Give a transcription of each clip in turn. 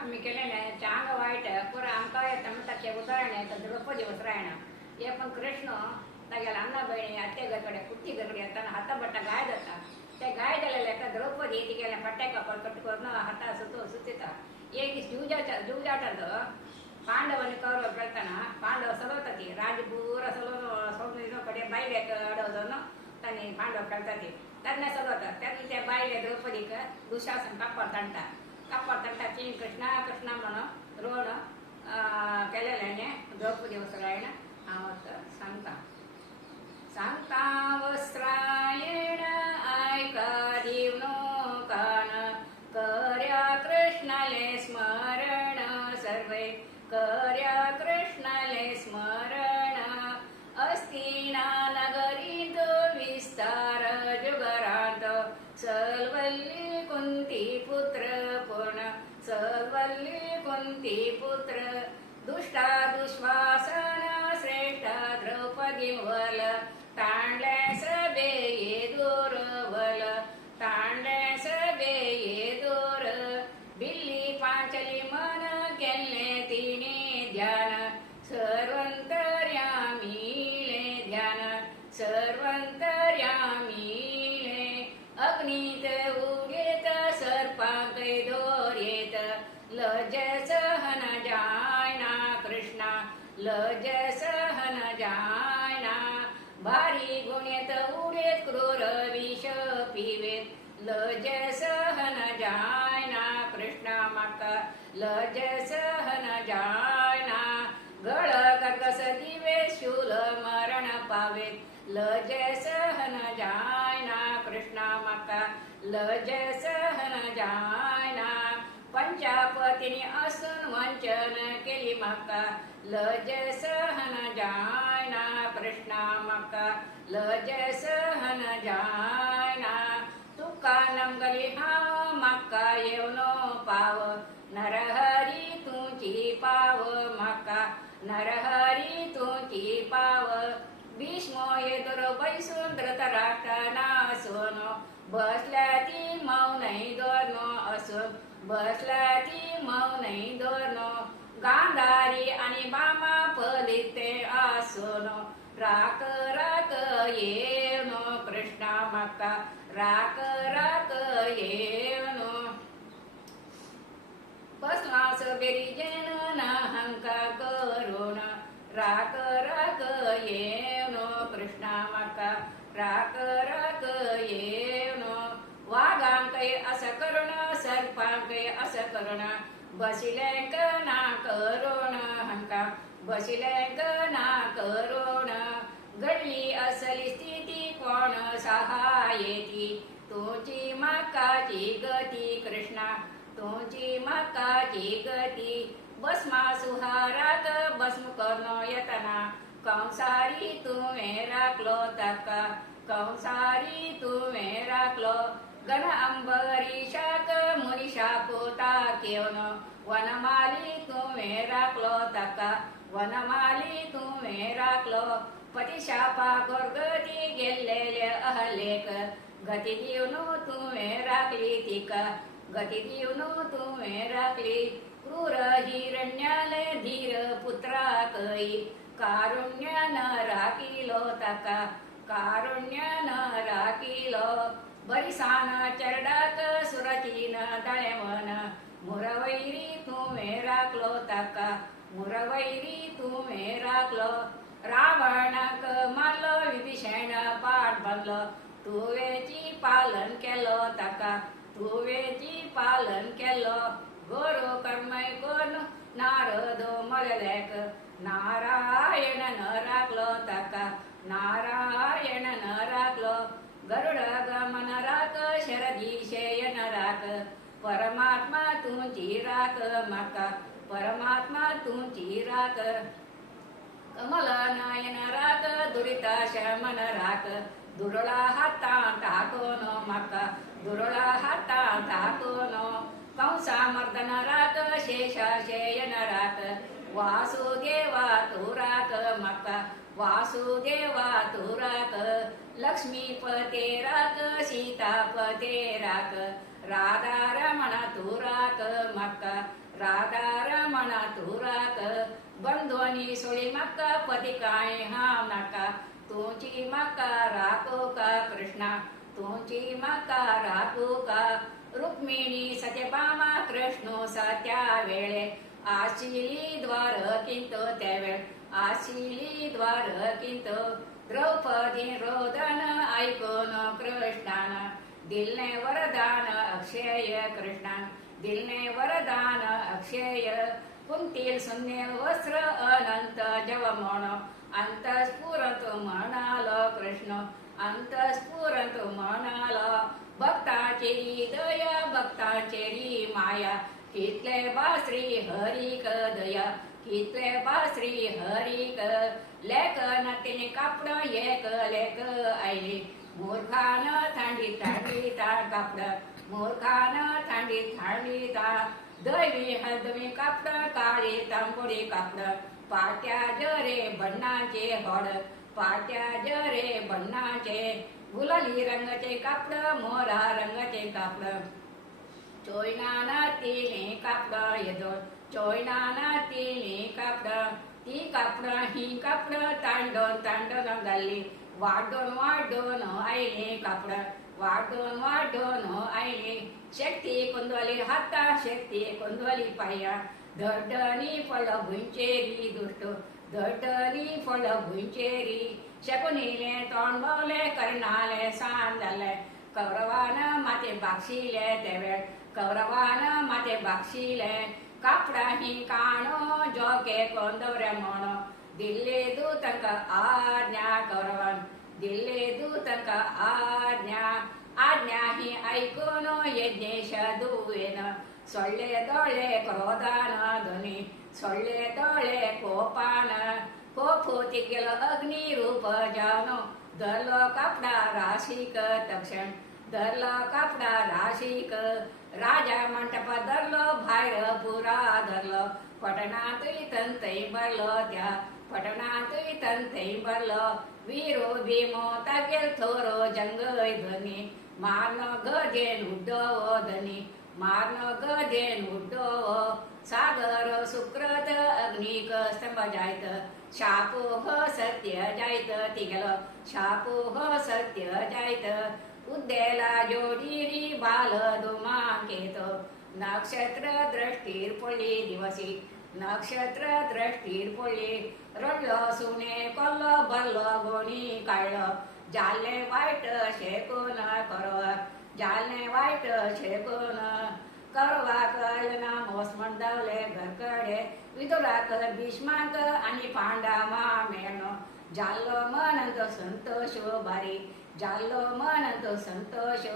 आम्ही केलेले चांग वाईट पुरा आमकां येता म्हणटाचे उदाहरण तर द्रौपदी उतरायण हे पण कृष्ण तागेला अण्णा बहिणी अत्ते कಡೆ कुट्टी कಡೆ येताना हाता बट्टा गाय जाता ते गाय जालेले का द्रौपदी तिगेले पट्टे कपड कట్టుకొని हाता ಸುತ್ತಿತ एक ಜೂಜಾಟದ ಪಾಂಡವನ ಕೌರವ ಬೆಳ್ತಾನ ಪಾಂಡವ ಸಲೋತತಿ ರಾಜ ಪೂರ ಸಲೋ ಕಡೆ ಬಾಯಿಲೆ ಆಡೋದನ್ನು ತನ್ನ ಪಾಂಡವ ಕಳ್ತತಿ ತನ್ನ ಸಲೋತ त्या बाईले द्रौपदीक दुशासन कापडतांटा चीन कृष्णा म्हणून रोण केलेल्याने द्रौपदी वस्त्रायण हांव सांगता सांगता वस्त्रायण ऐका दिवनो कान कर्या कृष्णाले स्मरण सर्वे कर्या कृष्णाले स्मरण अस्तिना नगरीत विस्तार जुगरांत सलवल्ली कुंती पुत्र पूर्ण सलवल्ली कुंती पुत्र दुष्टा दुश्वासन श्रेष्ठ द्रौपदी वल तांडले सबे ये दूरवल तांडले सबे ये दूर बिल्ली पांचली मन केले तिने ध्यान सर्वंतर्यामीले ध्यान सर्वंतर्यामीले अग्नीत उगेत सर्पांक दोरेत लज सहन जायना कृष्णा लज सहन जायना भारी गुणेत उडेत क्रूर विष पिवेत लज सहन जायना कृष्णा माका लज सहन जायना गळ कर्कस दिवे शूल मरण पावेत लज सहन जायना कृष्णा माका लज सहन जायना पंचापतीने असून वंचन केली माका लज सहन जायना कृष्णा माका लज सहन जायना तुका नमगली हाव माका येवनो पाव नरहरी तुची पाव माका नरहरी तुची पाव भीष्म येदुर बैसून धृतराष्ट्र नासोनो बसल्या ती मौनई दोरनो असून बसल्या ती मौनई दोरनो गांधारी आणि बामा पलिते आसोनो राक राक येवनो कृष्णा माका राक राक येवनो बसलास बेरीजेन नाहंका करुण राक राक येवनो कृष्णा माका राक राक येवनो वाघांकय असं करुण सर्पांकय असं करुण बसिलेंक ना करुण हंका बसिलेंक ना करुण घडली असली स्थिती कोण सहायेती तुझी माकाची गती कृष्णा तुझी माकाची गती भस्मा सुहाराक भस्म करणो येतना कंसारी तुवें राखलो ताका कंसारी तुवें राखलो गण अंबरीशाक मुनिशा पोता केवन वनमाली तुवें राखलो ताका वनमाली तुवें राखलो पतिशापा गोरगती गेल्लेले अहलेक गती दिवन तुवें राखली तिका गती दिवन तुवें राखली क्रूर हिरण्याले धीर पुत्राकई कारुण्य न राखिलो ताका कारुण्य न राखिलो बरिसान चरडाक सुरचीन तळेवन मुरवैरी तुवें राखलो ताका मुरवैरी तुवें राखलो रावणाक मारलो विभीषण पाठ बांधलो तुवेची पालन केलो ताका तुवेची पालन केलो गोरो कर्मय कोण नारदो मरलेक नारायण न राखलो ताका नारायण न राखलो गरुड गमन राख शरदीशयन राख परमात्मा तुझी राख माका परमात्मा तुझी राख कमल नयन राख दुरिता शमन राख दुर्ला हाता टाकोन माका दुर्ला हाता टाकोन कंसा मर्दन राख शेषाशयन राख वासुदेवा तू राख माका वासुदेवा तू राख लक्ष्मीपते राख सीतापते राख राधा रमण तू राख माका राधा रमण तू राख बंधोनी सोळी मक्का पती काय हाव नका तुझी मक्का राखो का कृष्णा तुझी मक्का राखो का रुक्मिणी सत्यभामा कृष्ण सत्या वेळे आशिली द्वार किंत त्यावेळ आशिली द्वार किंत द्रौपदी रोदन ऐकून कृष्णान दिलने वरदान अक्षय कृष्णान दिलने वरदान अक्षय कुंतील शून्य वस्त्र अनंत जव म्हण अंतस्फुरत म्हणाल कृष्ण अंतस्फुरत म्हणाल भक्ताचेरी दया भक्ताचेरी माया कितले बा श्री हरिक दया कितले बा श्री हरिक लेक नतीने कापड एक लेक आईली मूर्खान थंडी थंडी ता कापड मूर्खान थंडी थंडी ता दवी हदवी कापड काळी तांबोळी कापड पाट्या जरे बन्नाचे हॉड पाट्या जरे बन्नाचे गुलाली रंगाचे कापड मोरा रंगाचे कापड चोयनाना तिने कापड येतो चोयनाना तिने कापड ती कापड ही कापड तांडून तांडून घालली वाढून वाढून आईने कापड वाढून वाढून आईने शक्ती कुंदवली हाता शक्ती कुंदवली पाया धडणी फळ भुंचेरी दुष्ट धडणी फळ भुंचेरी शकुनीले तोंडवले कर्णाले सांडले कौरवान माते बाक्षिले तेवेळ कौरवान माते बाक्षिले कापडा ही काणो जोके कोंदवरे म्हणो दिल्ली दूतंक आज्ञा कौरवन दिल्ली दूतंक आज्ञा आज्ञा ही ऐकून यज्ञेश दुवेन सोडले दोळे क्रोधान ध्वनी सोडले दोळे कोपान कोपोती गेलो अग्नी रूप जानो धरलो कापडा राशिक तक्षण धरलो कापडा राशिक राजा मंडप धरलो भायर पुरा धरलो पटणातही तंतई भरलो त्या पटणातही तंतई भरलो वीरो भीमो तागेल थोरो जंगय ध्वनी मारनो गजेन उड्डो धनी मारनो गजेन उड्डो सागर सुकृत अग्निक स्तंभ जायत शापोह सत्य जायत तिगलो शापोह सत्य जायत उद्देला जोडीरी बाल दुमाकेत नक्षत्र दृष्टीर पडली दिवसी नक्षत्र दृष्टीर पडली रडलो सुने कोल्लो भरलो गोणी काढलो जाले वाईट शेकून करवा जालने वाईट शेकून करवा कळना मोस मंडवले घरकडे विदुराक भीष्माक आणि पांडामा मेळनो जाल्लो मनंत संतोष भारी जाल्लो मनंत संतोष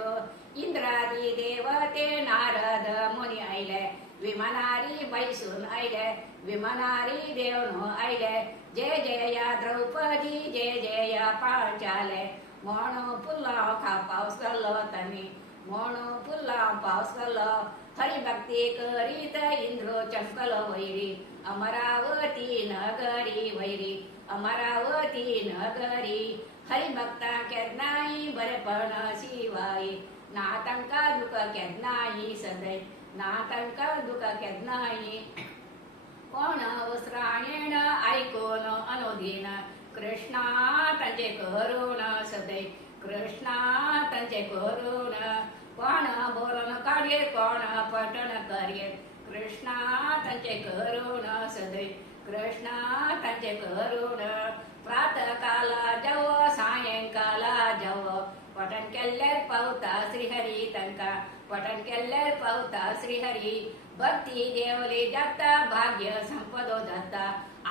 इंद्रादी देवते नारद मुनी आयले विमानारी बैसून आयले विमानारी देवनो आयले जय जया द्रौपदी जय जया पांचाले म्हणू पुल्ला खा पावस कल्लो तनी म्हणू पुल्ला पावस कल्लो हरिभक्ती करीत इंद्रो चंकल वैरी अमरावती नगरी वैरी अमरावती नगरी हरिभक्ता केदनाई बरेपण शिवाई नातंका दुख केदनाई सदै नातंका दुख केदनाई कोण वस्त्राणेन ऐकून अनुदीन कृष्णा तांचे करुण सदै कृष्णा तांचे करुण कोण बोलून काढे कोण पटण कार्य कृष्णा तांचे करुण सदै कृष्णा तांचे करुण प्रातकाला जव सायंकाला जव पठण केल्यार पावता श्रीहरी तांका पठण केल्यार पावता श्रीहरी भक्ती देवली जाता भाग्य संपदो जाता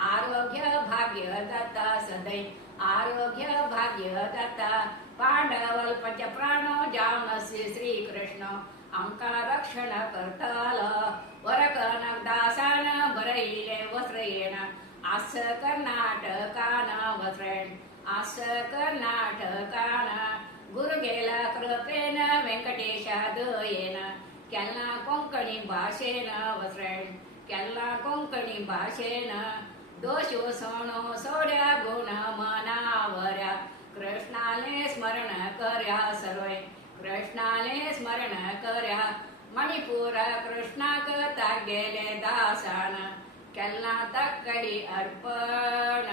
आरोग्य भाग्य जाता सदै आरोग्य भाग्य जाता पांडवल पंच प्राणो जावन श्री कृष्ण आमका रक्षण करताल वरकनक दासान बरईले वस्त्र येण आस कर्नाटकान वस्त्रेण आस कर्नाटकान गुरु गेला कृपेन व्यंकटेशा दयेन केल्ला कोंकणी भाषेन वस्त्रेण केल्ला कोंकणी भाषेन दोषो सोणो सोड्या गुण मनावऱ्या कृष्णाले स्मरण कर्या सर्वे कृष्णाले स्मरण कर्या मणिपूर कृष्णाक तागेले दासान केलना तक्कडी अर्पण